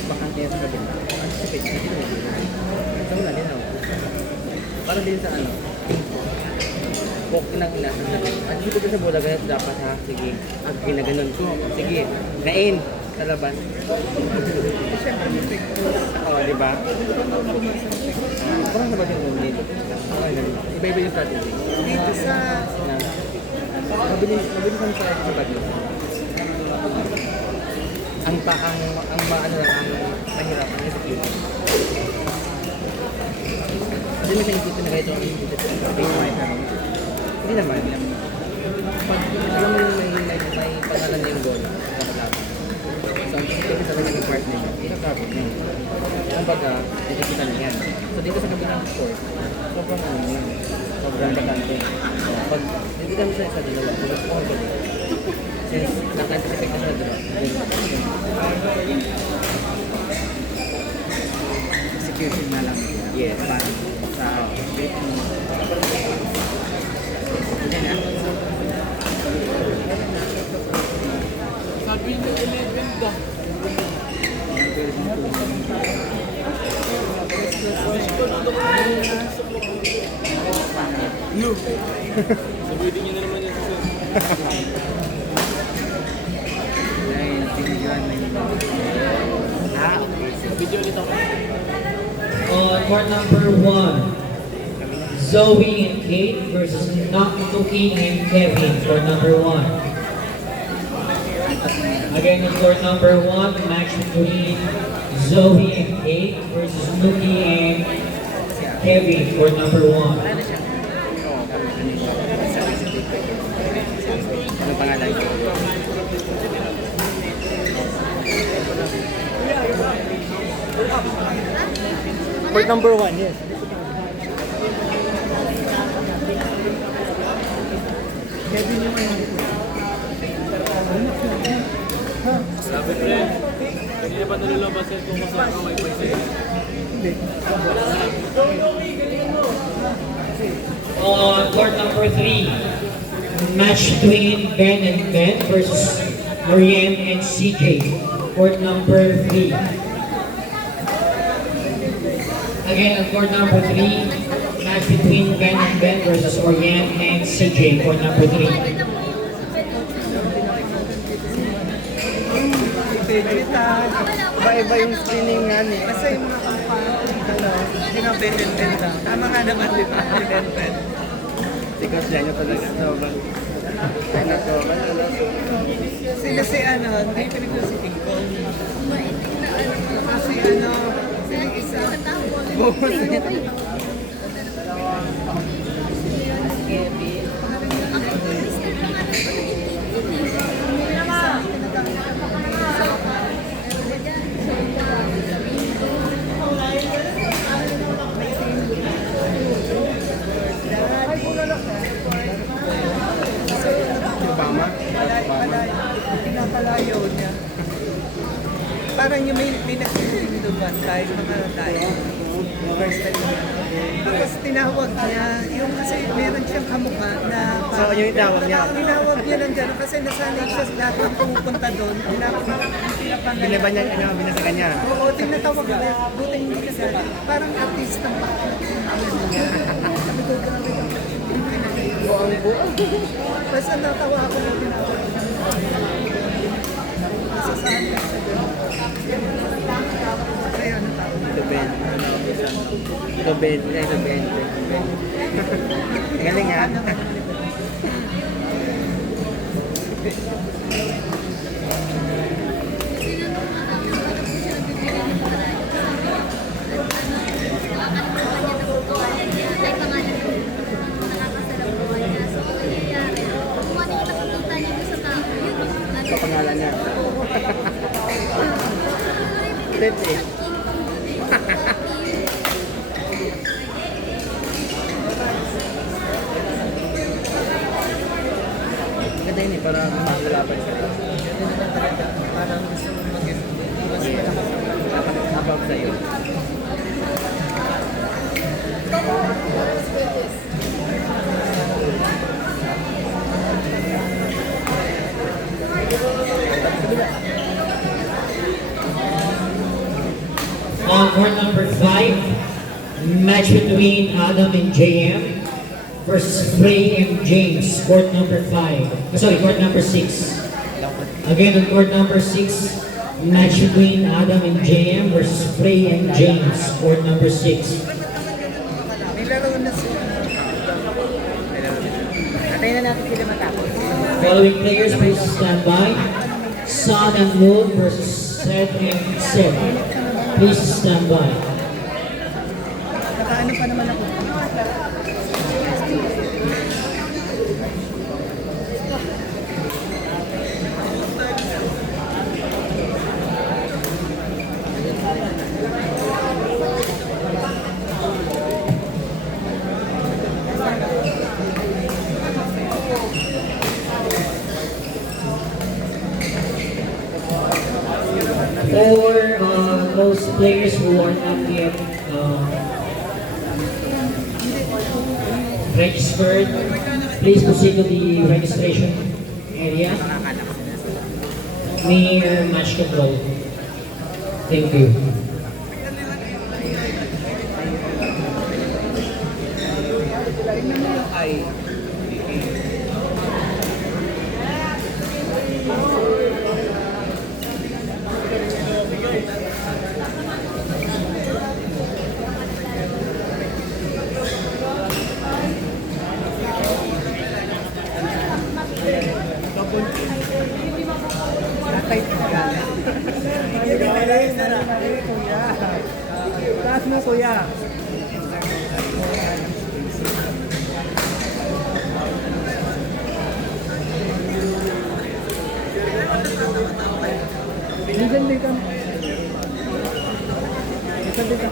mas bakante yung sa kabila. Anticipate na din. So wala din ako. Para din sa ano, walk ng ina. At dito ko sa Bulaga, dapat ha, sige, ang ginaganon ko. Sige, nain sa labas. Siyempre, may picture. Oo, di ba? Parang sabag yung dito. Iba-iba yung strategy. Dito sa... Mabilis ang strategy sa bagyo. Ang maano lang, ang mahirap, ang execute. Hindi mo siya nakikita na ganito ang execute. Hindi naman. Pag alam mo yung may pangalan na yung goal, kakalaban. So, ang execute sa kanyang part nila, kakabot na yun. Ang baga, nakikita na yan. So, dito sa kabilang court, sobrang ano yun. Sobrang bakante. Pag hindi kami sa isa dalawa, tulad ko ako since naka-anticipate na siya dalawa. Execution na lang. Yes. Parang sa bit mo. Yan na. Sabi niyo 11 daw. No. Sabihin niyo na naman yung susunod. Dahil binigyan na yun. Video ulit ako. On court number 1, Zoe and Kate versus Nuki and Kevin, court number 1. Again, on court number 1, match between Zoe and Kate versus Nuki and Kevin, court number 1. Ano pangalan? Court number 1, yes. Kevin yung ano. Sabi pre, hindi ba nalalabasan kung masama may paisa? Hindi. On court number 3, match between Ben and Ben versus Marianne and CJ, court number 3. Again, on court number 3, match between Ben and Ben versus Oriane and CJ, court number 3. Iba-iba yung screening nga ni. Basta yung mga kampanya, hindi na bend-bend lang. Tama nga naman, di ba? Bend-bend. Because yan yung talaga. Sobrang. Ano to? Sila si ano, hindi pinag si Tiko. Kasi ano, sila isa. Buhos niya. Obama? Pinapalayo niya. Parang yung may nagsisindugan tayo, mga tayo. First time niya. Tapos tinawag niya, yung kasi meron siyang kamukha na So, yun yung tawag niya? Tinawag niya ng gano'n kasi nasanay siya lahat ng pumupunta doon. Biniba niya, ano, binasa kanya. Oo, tinatawag niya. Buti hindi kasi parang artista pa. Sabi ko, grabe ka. Buang. Basta natawa ako na tinawag niya. Nasasahan niya siya doon. Kaya natawa. The bed. Galing nga. Sa pangalan niya. Tete. Ganda yun eh, para makakalaban siya. Parang gusto mo mag-mas Above sa'yo. On court number 5, match between Adam and JM versus Frey and James, court number 5. Sorry, court number 6. Again, on court number 6, match between Adam and JM versus Frey and James, court number 6. Nilaro na sila. Antayin na natin sila matapos. Following players, please stand by. Sun and Moon versus Seth and Seth. Please stand by. Nakaano pa naman ako. For those players who are not yet registered, please proceed to the registration area near match control. Thank you. Ay. Nakay tinggal. Taas mo kuya. Minsan din ka. Minsan din ka.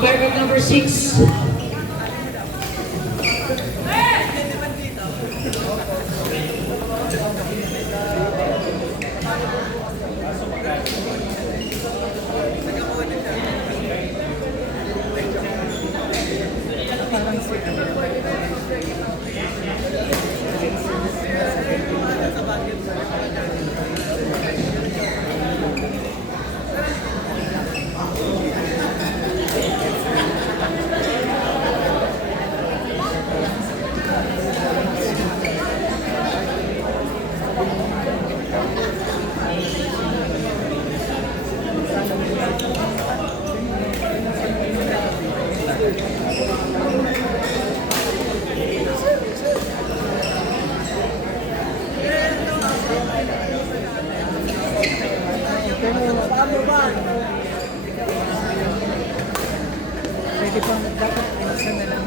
Paragraph number 6. Pwede pang dapat isa na lang.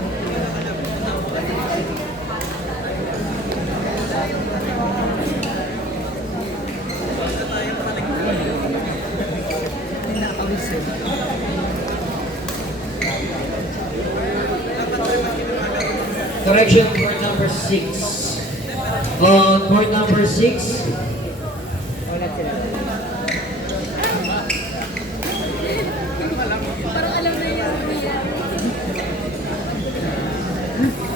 Correction, court number 6. Court number 6. Wala sila.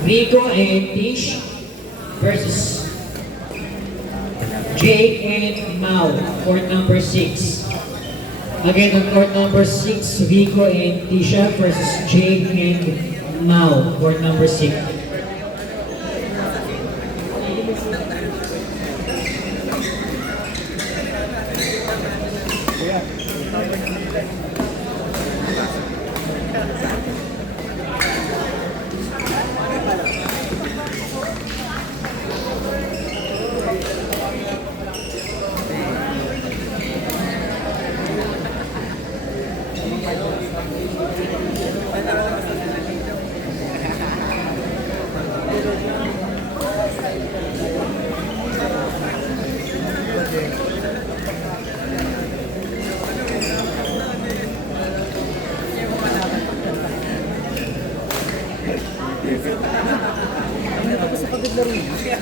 Rico and Tish versus Jake and Mau, court number 6. Again, on court number 6, Rico and Tisha versus Jake and Mau, court number 6. Tapos sa pagdadlaro niya.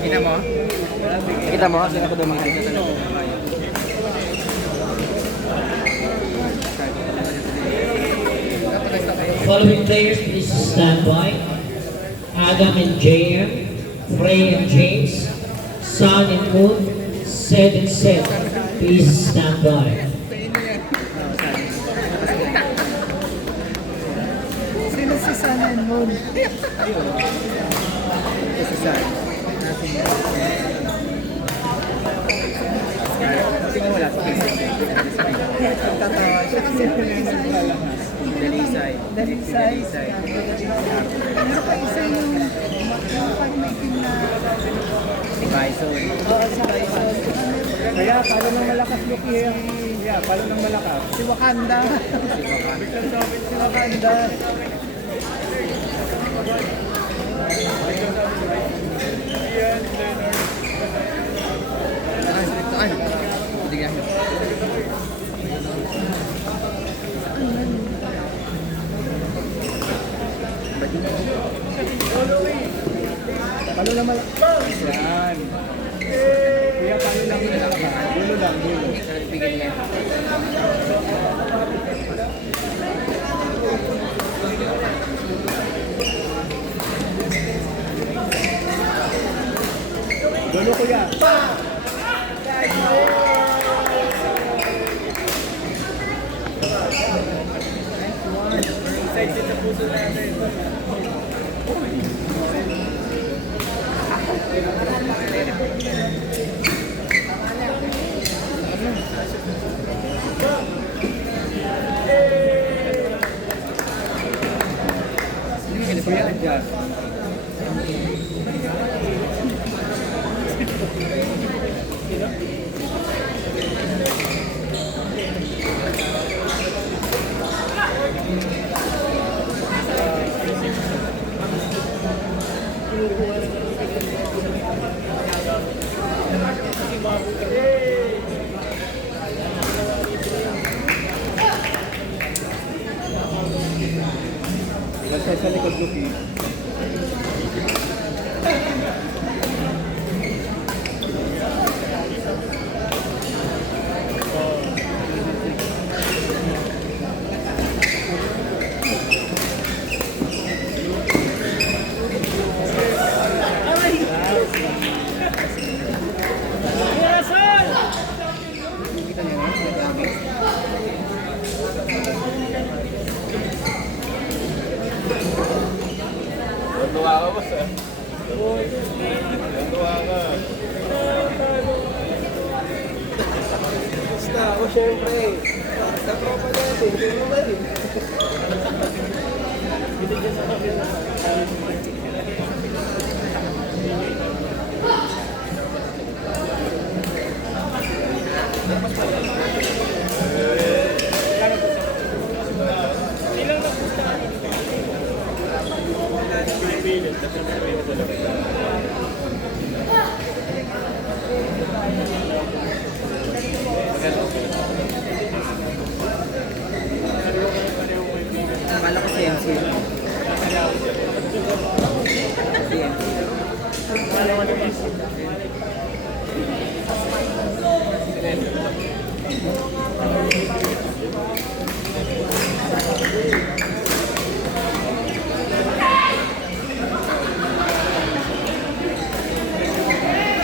Kita mo? Kita mo? Sino ko doon makikita talaga? Following players, please stand by. Adam and JM, Frey and James, Sun and Moon, Seth and Seth, please stand by. Sino si Sun and Moon? Kasi sa kasi kung wala sa Tatawa siya kasi pinag-alala. Dalisay. Dalisay. Meron pa isa yung pag-making na Si Bison. oo, si Bison. Kaya, palo ng malakas look here. Yeah, palo ng malakas. Si Wakanda. Si Wakanda. Hindi ka. Palo ng malakas. Yan. Kuya, palo lang ng malakas. Dulo lang, dulo. Bigyan niya. Dulo, kuya. Excited sa puso natin. Kuya, adjust. Nasa sa likod mo, P. Tuwa ka ba sa? Tuwa ka. Basta ako syempre. Sa tropa natin, hindi mo ba rin? Akala ko si MC. Si MC.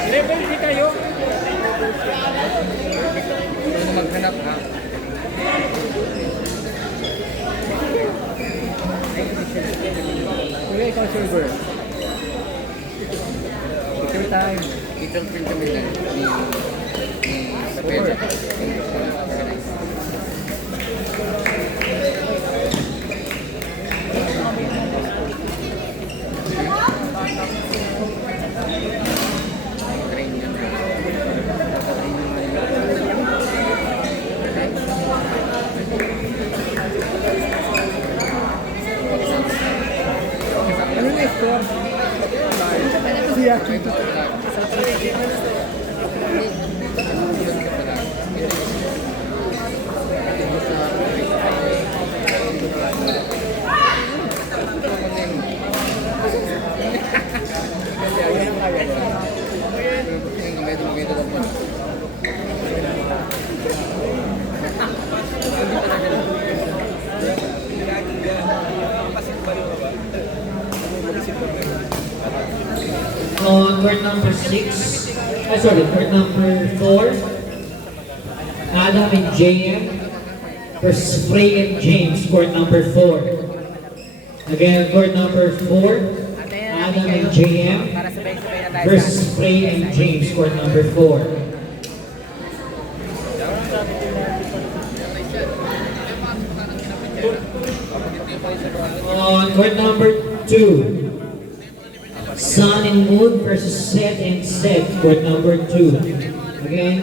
Level Ito na maghanap ha. Kuya, ikaw server. Picture time. Kitchen print kami na ni Pedro. Ano na score? Siya. On court number 6, court number 4, Adam and JM versus Frey and James, court number 4. Again, court number 4, Adam and JM Para sabay-sabay na tayo versus Frey and James, court number 4. On court number 2, Sun and Moon versus Seth and Seth, court number 2. Again,